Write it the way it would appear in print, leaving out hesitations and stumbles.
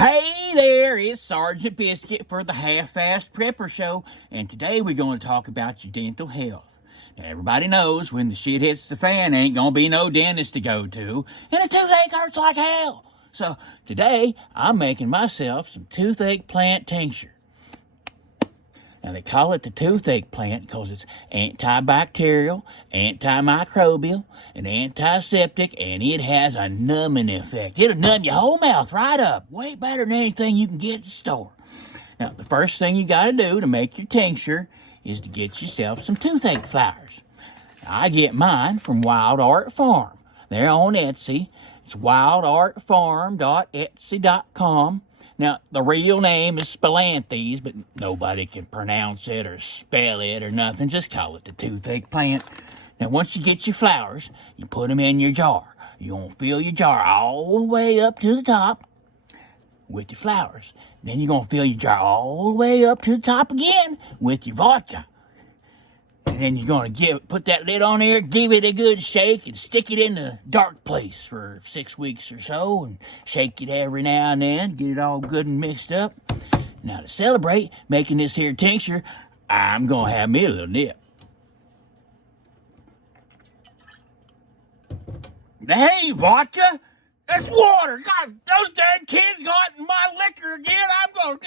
Hey there, it's Sergeant Biscuit for the Half-Assed Prepper Show, and today we're going to talk about your dental health. Now, everybody knows when the shit hits the fan, ain't gonna be no dentist to go to, and a toothache hurts like hell. So today, I'm making myself some toothache plant tincture. Now, they call it the toothache plant because it's antibacterial, antimicrobial, and antiseptic, and it has a numbing effect. It'll numb your whole mouth right up, way better than anything you can get at the store. Now, the first thing you got to do to make your tincture is to get yourself some toothache flowers. Now, I get mine from Wild Art Farm. They're on Etsy. It's wildartfarm.etsy.com. Now, the real name is Spilanthes, but nobody can pronounce it or spell it or nothing. Just call it the toothache plant. Now, once you get your flowers, you put them in your jar. You want to fill your jar all the way up to the top with your flowers. Then you're going to fill your jar all the way up to the top again with your vodka. And then you're going to put that lid on there, give it a good shake, and stick it in a dark place for 6 weeks or so, and shake it every now and then, get it all good and mixed up. Now, to celebrate making this here tincture, I'm going to have me a little nip. Hey, vodka! That's water! God, those damn kids got in my liquor again! I'm going to...